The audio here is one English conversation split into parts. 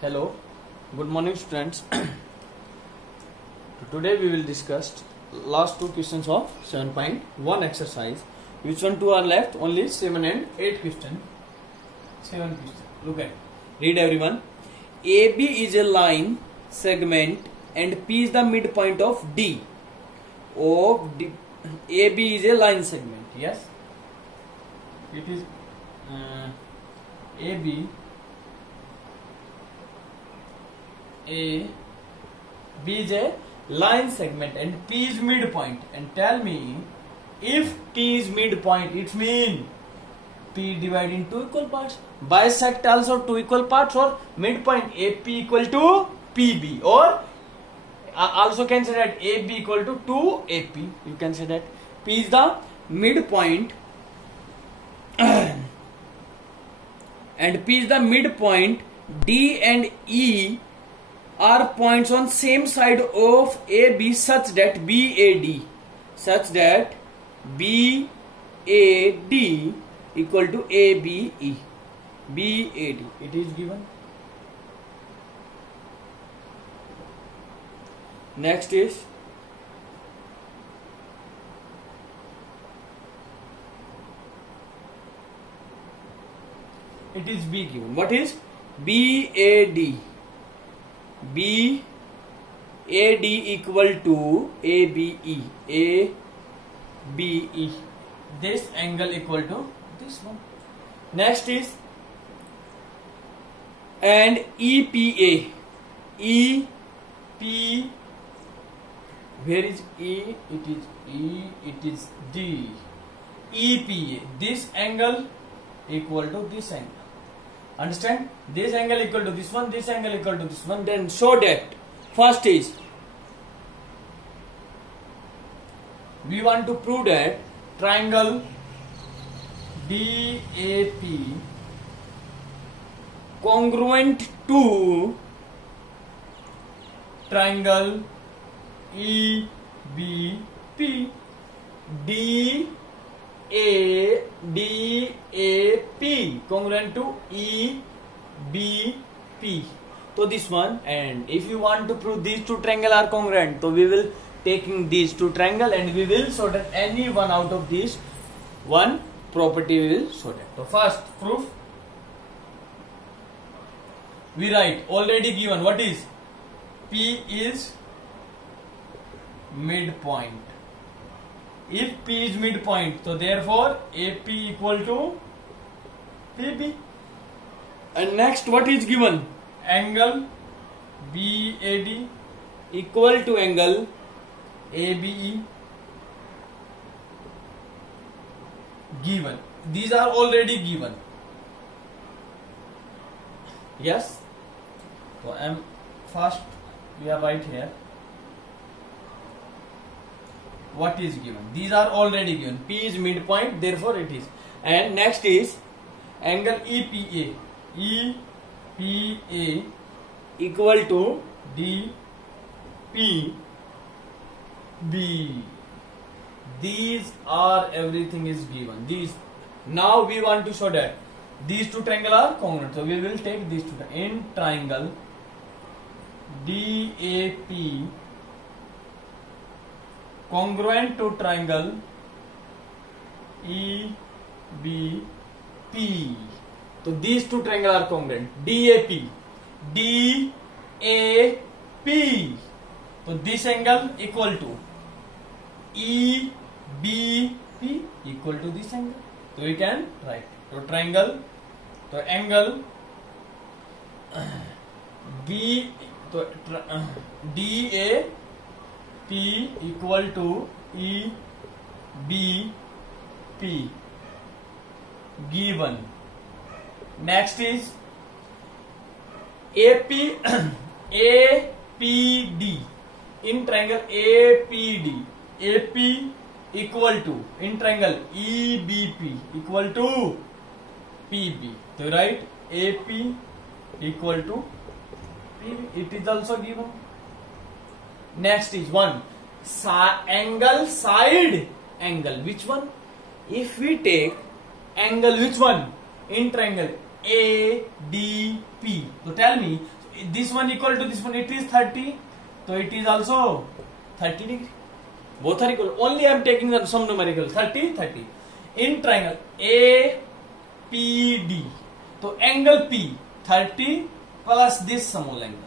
Hello, good morning students. Today we will discuss last two questions of 7.1 exercise. Which one two are left? Only 7 and 8 question. 7 question. Look at. Read everyone. AB is a line segment and P is the midpoint of D. AB is a line segment. Yes. It is AB. B is a line segment and P is midpoint. And tell me, if P is midpoint, it means P divided into equal parts. Bisect also two equal parts, or midpoint AP equal to PB, or also can say that AB equal to 2AP. You can say that P is the midpoint and P is the midpoint. D and E are points on same side of AB such that BAD equal to ABE. BAD. It is given. Next is it is B given. What is BAD? BAD equal to ABE. ABE. This angle equal to this one. Next is and EPA. EP. Where is E? It is E. It is D. EPA. This angle equal to this angle. Understand? This angle equal to this one, this angle equal to this one. Then show that first is we want to prove that triangle DAP congruent to triangle EBP. DAP congruent to EBP. So this one, and if you want to prove these two triangle are congruent, so we will taking these two triangle and we will show that any one out of these one property we will show that. So first proof we write already given. What is P is midpoint. If P is midpoint, so therefore AP equal to PB. And next, what is given? Angle BAD equal to angle ABE. Given. These are already given. Yes. So first we are right here. What is given? These are already given. P is midpoint, therefore it is. And next is angle EPA. EPA equal to DPB. These are everything is given. These now we want to show that these two triangle are congruent. So we will take these two in triangle DAP congruent to triangle EBP. So these two triangle are congruent. DAP. So this angle equal to EBP equal to this angle. So we can write. So triangle. So angle DAP equal to EBP given. Next is APD in triangle APD. AP equal to in triangle EBP equal to PB. So write AP equal to PB. It is also given. Next is one angle side angle. Which one? If we take angle which one in triangle ADP, so tell me this one equal to this one, it is 30. So it is also 30 degree. Both are equal. Only I am taking some numerical. 30, 30. In triangle APD. So angle P 30 plus this small angle.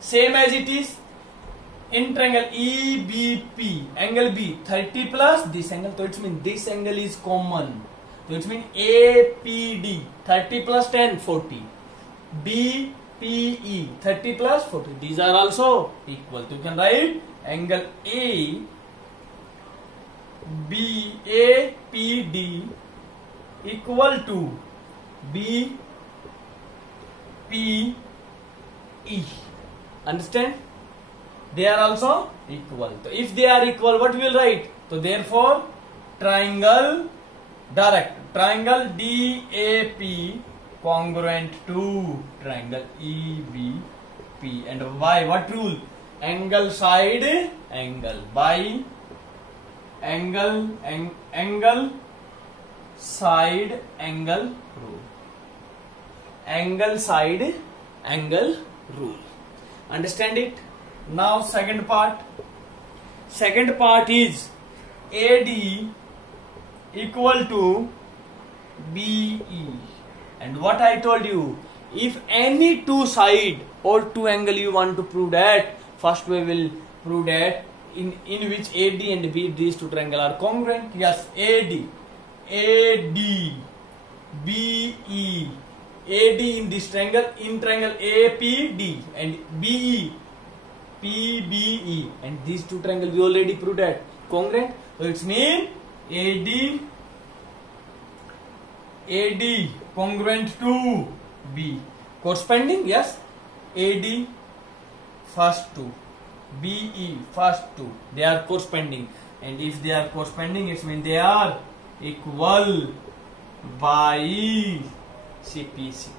Same as it is in triangle EBP. Angle B 30 plus this angle. So it means this angle is common. So it means APD 30 plus 10, 40. BPE 30 plus 40. These are also equal. So you can write angle ABAPD equal to BPE. Understand? They are also equal. So if they are equal, what we will write? So therefore, triangle direct. Triangle DAP congruent to triangle EBP. And why? What rule? Angle side angle by angle side angle rule. Angle side angle rule. Understand it? Now second part. Second part is AD equal to BE. And what I told you, if any two side or two angle you want to prove that, first we will prove that in which AD and B, these two triangle are congruent. Yes, AD BE. AD in this triangle, in triangle APD, and BE PBE, and these two triangle we already proved that congruent. So it's mean AD congruent to B. Corresponding, yes. AD first two, BE first two, they are corresponding, and if they are corresponding, it means they are equal by CPCT.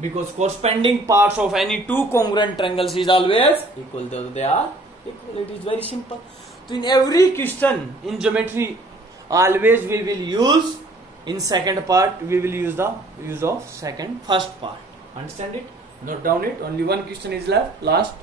Because corresponding parts of any two congruent triangles is always equal. They are equal. It is very simple. So in every question in geometry, always we will use in second part, we will use the use of first part. Understand it? Note down it. Only one question is left. Last.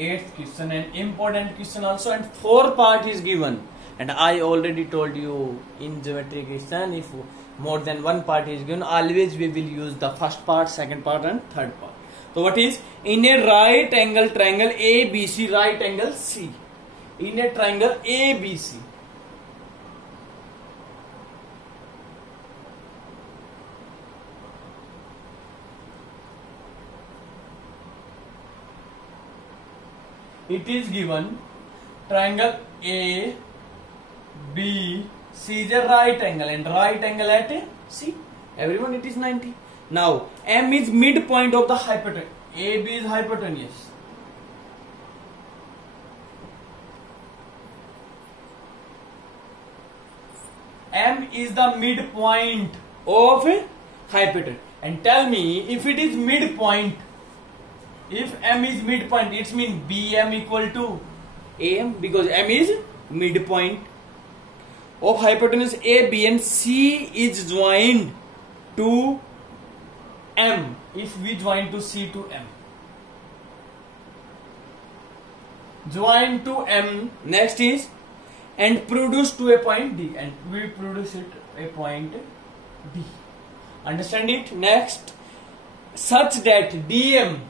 Eighth question, an important question also, and four part is given. And I already told you in geometry question, if more than one part is given, always we will use the first part, second part, and third part. So what is? In a right angle triangle ABC, right angle C. In a triangle ABC, it is given triangle A, B, C is a right angle, and right angle at C. Everyone, it is 90. Now M is midpoint of the hypotenuse. AB is hypotenuse. M is the midpoint of hypotenuse. And tell me, if it is midpoint, if M is midpoint, it means BM equal to AM, because M is midpoint of hypotenuse AB, and C is joined to M. If we join to C to M, join to M, next is and produce to a point D, and we produce it a point D. Understand it? Next, such that DM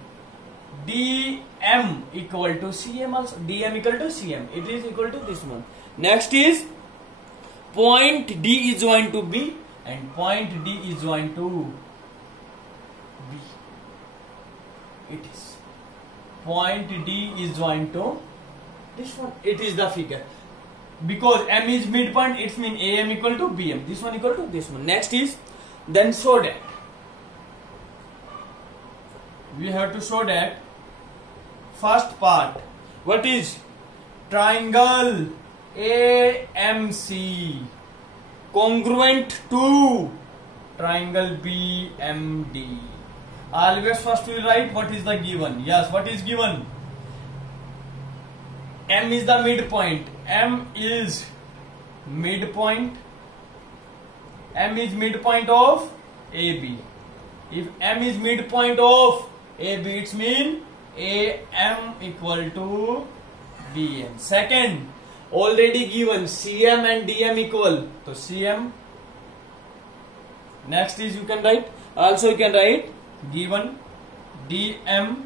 equal to CM also. DM equal to CM. It is equal to this one. Next is point D is joined to B, and point D is joined to B. It is point D is joined to this one. It is the figure. Because M is midpoint, it means AM equal to BM. This one equal to this one. Next is, then show that. We have to show that first part. What is? Triangle AMC congruent to triangle BMD. Always first we write what is the given. Yes, what is given? M is the midpoint. M is midpoint. M is midpoint of AB. If M is midpoint of AB, it means AM equal to BM. Second, already given CM and DM equal. So CM. Next is you can write. Also you can write given DM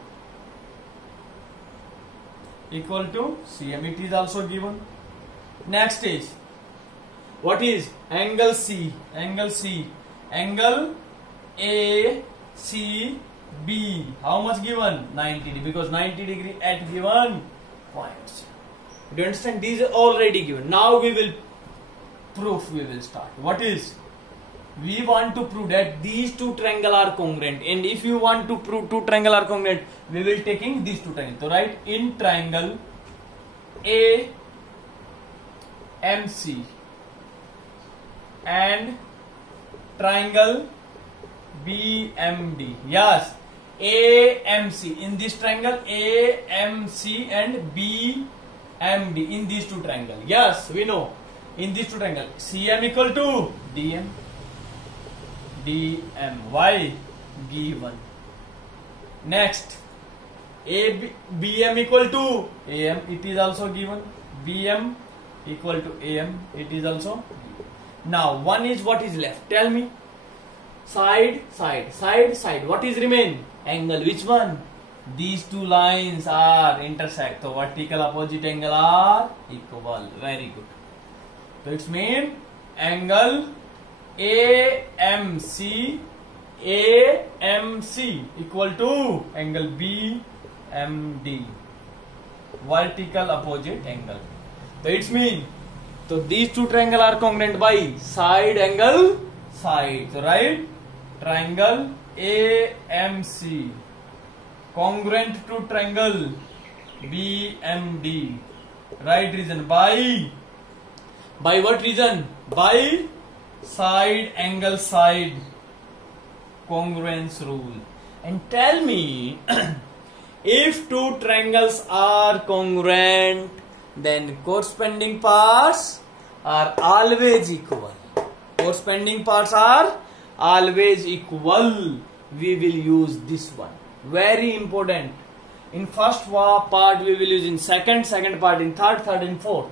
equal to CM. It is also given. Next is what is angle C? Angle C. Angle ACB. How much given? 90 degree. Because 90 degree at given points. Do you understand? These are already given. Now we will proof. We will start. What is? We want to prove that these two triangles are congruent. And if you want to prove two triangles are congruent, we will taking these two triangles. So write in triangle AMC and triangle BMD. Yes, AMC in this triangle, AMC and BMD in these two triangles. Yes, we know in these two triangles CM equal to DM. Why? Given. Next, BM equal to AM. It is also given. BM equal to AM. It is also given. Now one is what is left. Tell me. Side, side, side, side. What is remain? Angle. Which one? These two lines are intersect. So vertical opposite angle are equal. Very good. So it's mean angle AMC equal to angle BMD. Vertical opposite angle. So it's mean. So these two triangles are congruent by side angle side. So right, triangle AMC congruent to triangle BMD. Right reason. By what reason? By side angle side congruence rule. And tell me, if two triangles are congruent, then corresponding parts are always equal. Corresponding parts are always equal. We will use this one. Very important. In first part we will use in second part in third in fourth.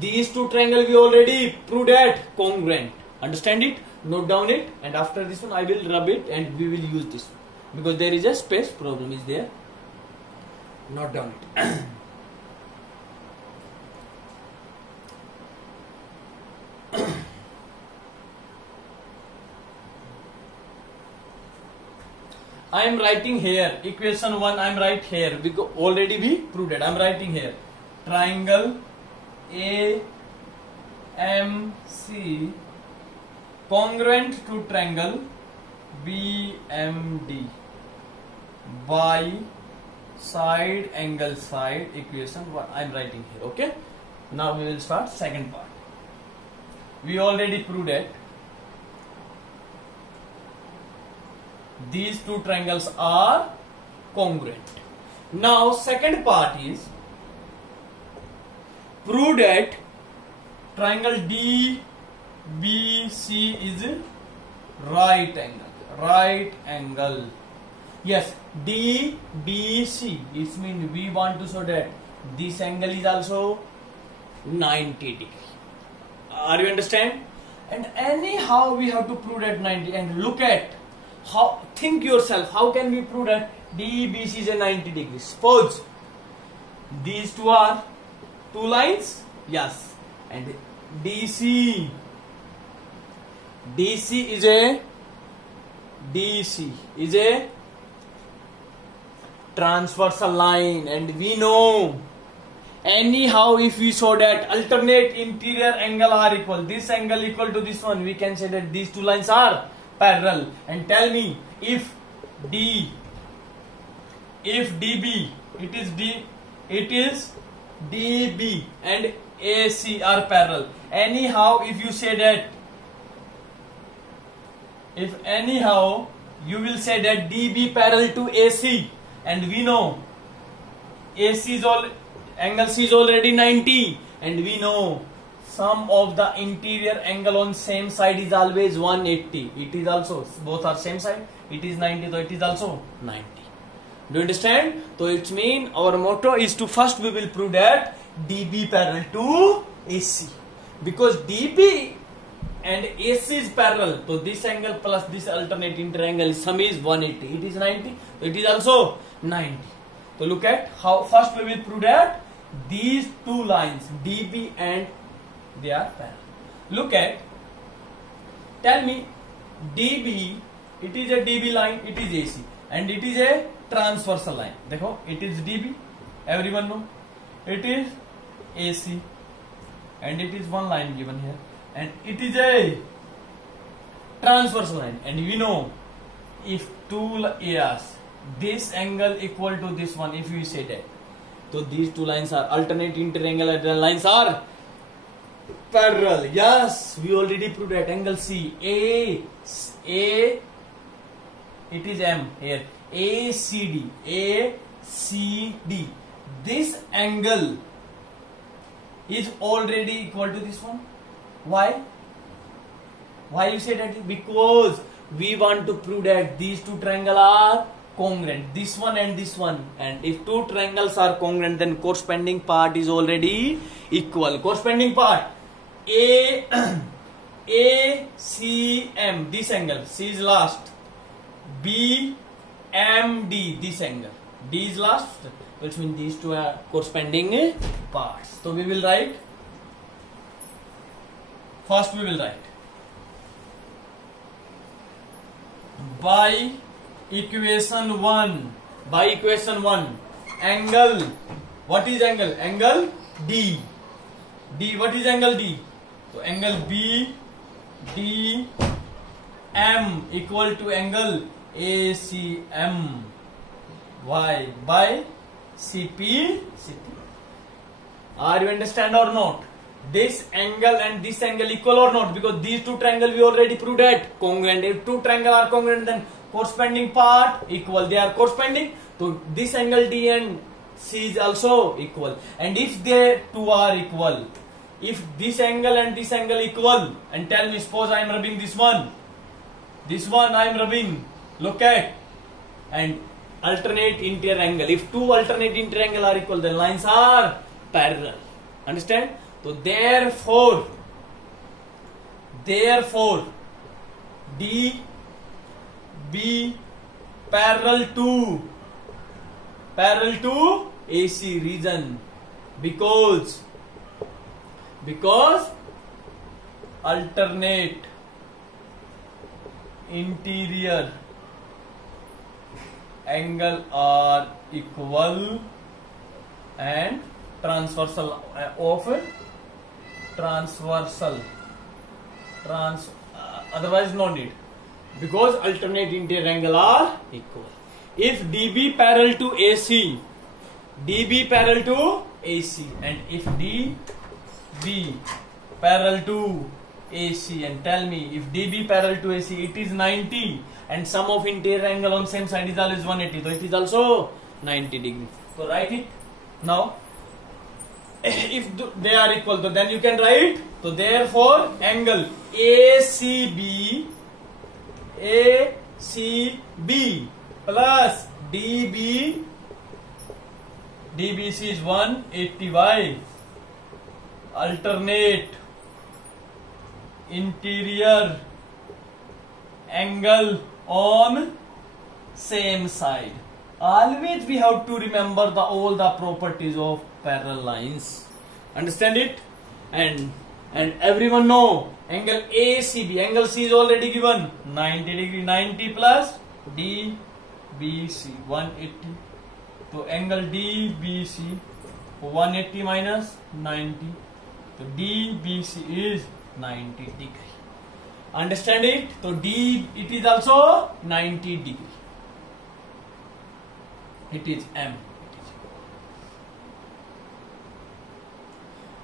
These two triangles we already proved that congruent. Understand it? Note down it, and after this one I will rub it and we will use this one. Because there is a space problem is there. Note down it. I am writing here equation 1. I am right here because already we proved it. I am writing here triangle AMC congruent to triangle BMD by side angle side equation 1. I am writing here. Okay. Now we will start second part. We already proved it. These two triangles are congruent. Now second part is prove that triangle DBC is right angle. Right angle. Yes, DBC. It means we want to show that this angle is also 90 degree. Are you understand? And anyhow we have to prove that 90. And look at how, think yourself, how can we prove that DBC is a 90 degrees? Suppose these two are two lines, yes, and DC is a transversal line, and we know anyhow if we show that alternate interior angle are equal, this angle equal to this one, we can say that these two lines are parallel. And tell me, if DB it is DB and AC are parallel. Anyhow, if you say that, if anyhow you will say that DB parallel to AC, and we know AC is all angle C is already 90, and we know sum of the interior angle on same side is always 180. It is also, both are same side, it is 90, so it is also 90. Do you understand? So it means our motto is to first we will prove that DB parallel to AC, because DB and AC is parallel. So this angle plus this alternate interior angle sum is 180. It is 90. So it is also 90. So look at how first we will prove that these two lines DB and they are parallel. Look at, tell me DB, it is a DB line, it is AC, and it is a transversal line. देखो, it is DB, everyone know, it is AC, and it is one line given here, and it is a transversal line, and we know if two areas, this angle equal to this one, if we say that, so these two lines are alternate interior angle lines are parallel. Yes, we already proved that angle C, it is M here, ACD, this angle is already equal to this one. Why you say that? Because we want to prove that these two triangles are congruent, this one and this one, and if two triangles are congruent, then corresponding part is already equal. Corresponding part ACM, this angle, C is last, BMD, this angle, D is last, which means these two are corresponding parts. So we will write, first we will write by equation 1, angle, what is angle? Angle D, what is angle D? So angle BDM equal to angle ACM, Y by CP. Are you understand or not? This angle and this angle equal or not? Because these two triangles we already proved that congruent. If two triangles are congruent, then corresponding part equal. They are corresponding. So this angle D and C is also equal. And if they two are equal, if this angle and this angle equal, and tell me, suppose I am rubbing this one I am rubbing, look at, and alternate interior angle. If two alternate interior angle are equal, then lines are parallel. Understand? So therefore DB parallel to AC region, because alternate interior angle are equal and transversal otherwise no need, because alternate interior angle are equal. If DB parallel to AC, and if DB parallel to AC, and tell me if DB parallel to AC, it is 90, and sum of interior angle on same side is always 180, so it is also 90 degree. So write it now. If they are equal, so then you can write, so therefore angle ACB plus DBC is 180y, alternate interior angle on same side. Always we have to remember all the properties of parallel lines. Understand it? And everyone know angle ACB, angle C is already given 90 degree, 90 plus DBC 180. So angle DBC 180 minus 90. So DBC is 90 degree. Understand it? So D, it is also 90 degree. It is M.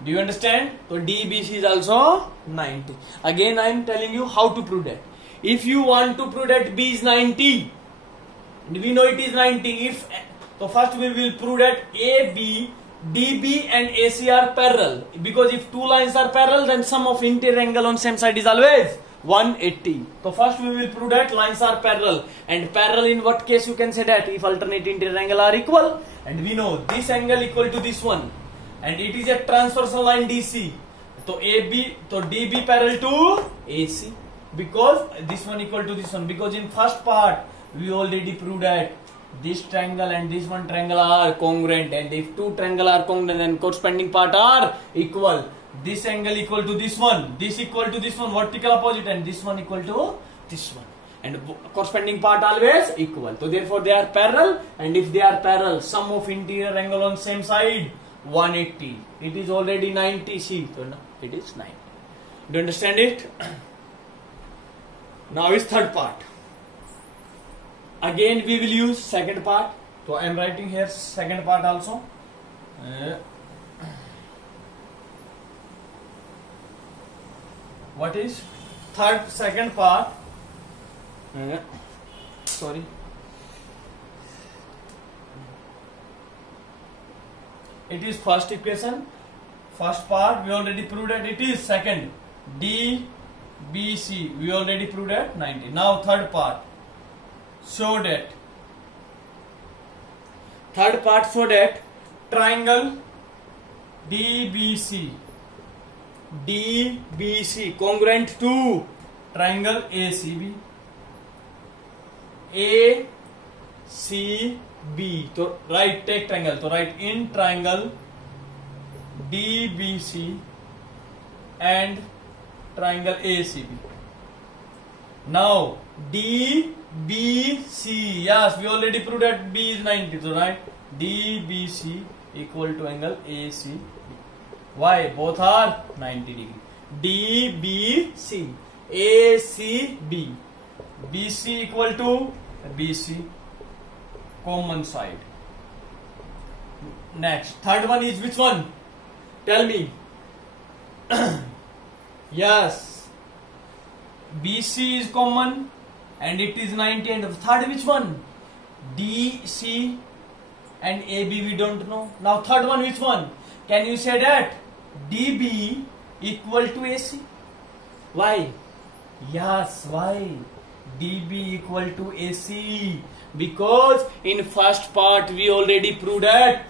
Do you understand? So DBC is also 90. Again I am telling you how to prove that. If you want to prove that B is 90, we know it is 90. If so, first we will prove that AB, DB and AC are parallel. Because if two lines are parallel, then sum of interior angle on same side is always 180. So first we will prove that lines are parallel. And parallel in what case you can say that? If alternate interior angle are equal. And we know this angle equal to this one. And it is a transversal line DC. So DB parallel to AC. Because this one equal to this one. Because in first part we already proved that this triangle and this one triangle are congruent, and if two triangle are congruent, then corresponding part are equal. This angle equal to this one, this equal to this one, vertical opposite, and this one equal to this one, and corresponding part always equal. So therefore they are parallel, and if they are parallel, sum of interior angle on same side 180. It is already 90. See, so now it is 9. Do you understand it? Now is third part. Again we will use second part. So I am writing here second part also. What is second part? Sorry. It is first equation. First part we already proved that it is second. DBC we already proved that 90. Now third part. So that triangle DBC congruent to triangle ACB. So right, take triangle. So write in triangle DBC and triangle ACB. Now DBC, yes, we already proved that B is 90. So right, DBC equal to angle ACB. Why? Both are 90 degree. DBC, ACB, BC equal to BC, common side. Next, third one is which one? Tell me. Yes, BC is common and it is 90, and third which one? DC and AB we don't know. Now third one which one? Can you say that DB equal to AC? Why? Yes, why? DB equal to AC. Because in first part we already proved that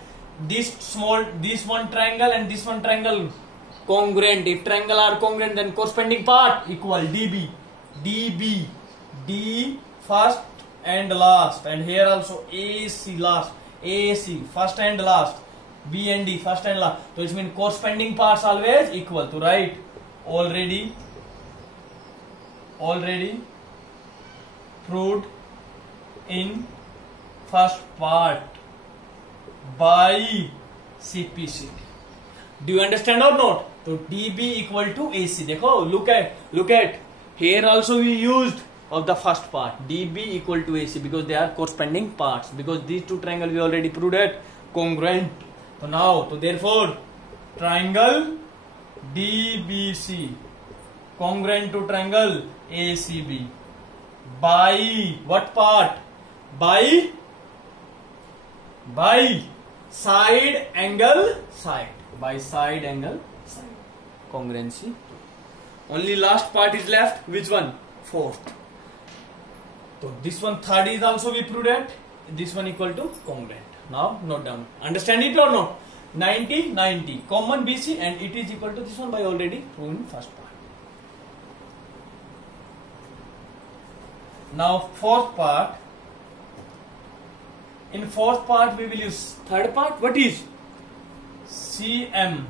this one triangle and this one triangle congruent. If triangle are congruent, then corresponding part equal. DB, D first and last, and here also AC last, AC first and last, B and D first and last. So it means corresponding parts always equal. To write already proved in first part by CPC. Do you understand or not? So DB equal to AC. Dekho, look at here also we used of the first part DB equal to AC because they are corresponding parts, because these two triangle we already proved that congruent. So now, so therefore triangle DBC congruent to triangle ACB by what part? By side angle side. By side angle side. Congruency. Only last part is left. Which one? Fourth. So this one third is also we proved that. This one equal to congruent. Now note down. Understand it or not? 90 common BC, and it is equal to this one by already proven first part. Now fourth part. In fourth part we will use third part. What is? CM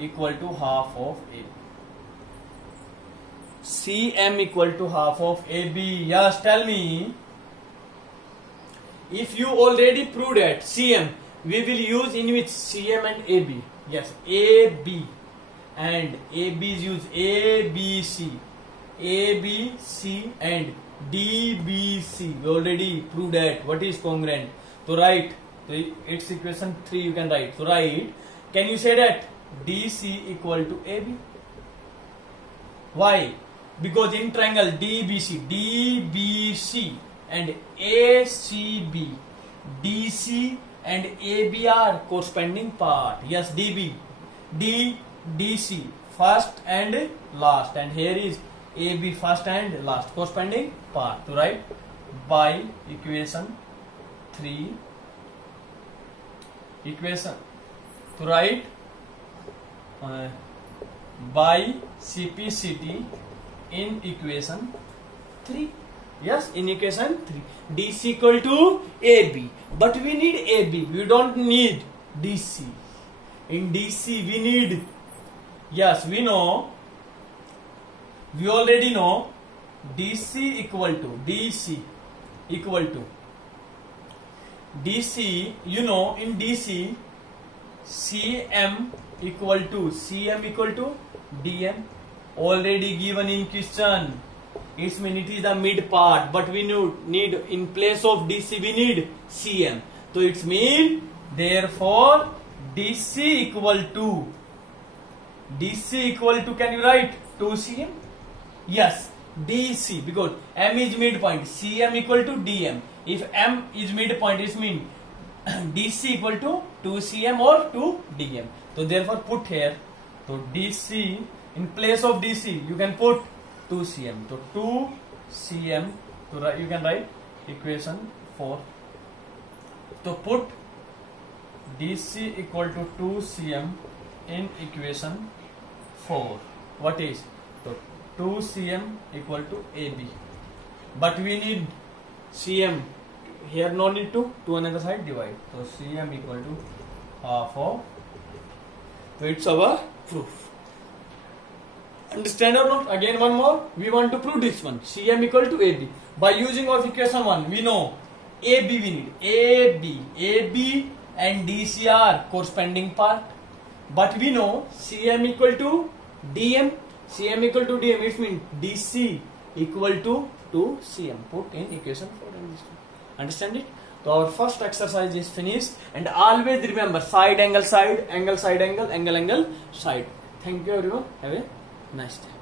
equal to half of AB. CM equal to half of AB. Yes, tell me. If you already proved that CM, we will use in which CM and AB. Yes, AB and AB is used ABC, ABC and DBC. We already proved that. What is congruent? So write. So its equation 3 you can write. So write. Can you say that DC equal to AB. Why? Because in triangle DBC and ACB, DC and AB are corresponding part. Yes, DC first and last, and here is AB first and last, corresponding part. To write by equation 3, to write by CPCT in equation 3. Yes, in equation 3, DC equal to AB, but we need AB, we don't need DC. In DC we need, yes, we already know DC equal to, you know, in DC CM equal to DM, already given in question. It means it is the mid part, but we need in place of DC we need CM. So it means therefore DC equal to, can you write 2CM? Yes, DC, because M is midpoint, CM equal to DM. If M is midpoint, it means DC equal to 2CM or 2DM. So therefore put here, so DC, in place of DC you can put 2CM. So 2CM, so you can write equation 4. So put DC equal to 2CM in equation 4. What is? So 2CM equal to AB. But we need CM. Here no need to another side divide. So CM equal to half of. So it's our proof. Understand or not? Again one more. We want to prove this one. CM equal to AB. By using of equation 1, we know AB we need. AB and DC are corresponding part. But we know CM equal to DM. It means DC equal to CM. Put in equation 4 and this one. Understand it? So our first exercise is finished. And always remember side angle side, angle side angle, angle side. Thank you everyone. Have a nice day.